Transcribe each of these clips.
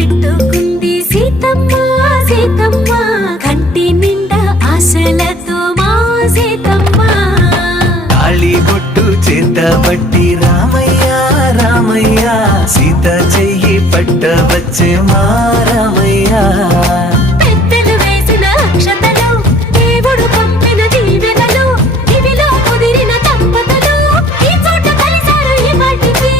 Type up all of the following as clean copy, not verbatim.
పెట్టుకుంది సీతమ్మ సీతమ్మ కంటి నిండా ఆశలతో మా సీతమ్మ తాళి బొట్టు చేత పట్టి రామయ్య రామయ్య సీత చెయ్యి పట్ట వచ్చే మా రామయ్య పెద్దలు వేసిన అక్షతలు దేవుడు పంపిన దీవెనలు ఇవిలో కుదిరిన దంపతులు ఈ చోట కలిసారు ఈ వాటికి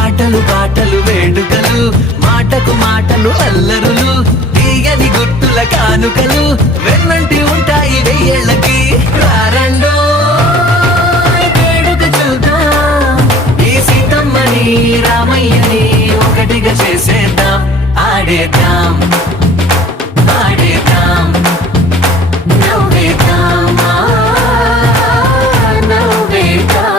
ఆటలు పాటలు వేడుకలు మాటకు మాటలు అల్లరులు తీయని గుర్తుల కానుకలు వెన్నంటి ఉంటాయి వెయ్యేళ్ళకి రారండో వేడుక చూద్దాం ఈ సీతమ్మని రామయ్యని ఒకటిగా చేసేద్దాం ఆడేద్దాం ఆడేద్దాం నవ్వేద్దాం నవ్వేద్దాం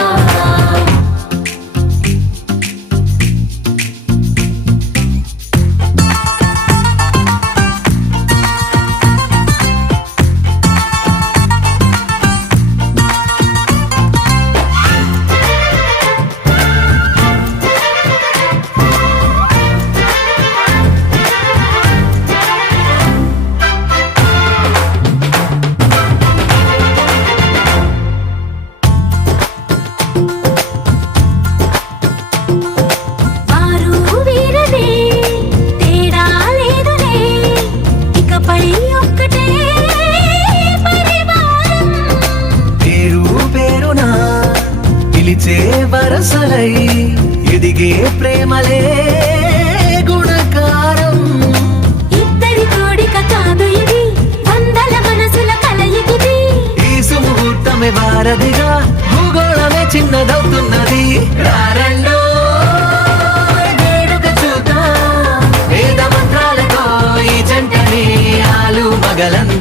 వారు వీరనే తేడా లేదులే ఇకపై ఒక్కటే పరివారం పేరు పేరునా పిలిచే వరసలై ఎదిగే ప్రేమలే గుణకారం ఇద్దరి కోడిక కాదు ఇది వందల మనసుల కలయికిది ఈ సుముహూర్తమే వారధిగా భూగోళమే చిన్నదవుతున్నది రారండో వేడుక చూద్దాం వేద మంత్రాలతో ఈ జంటని ఆలు మగలందరూ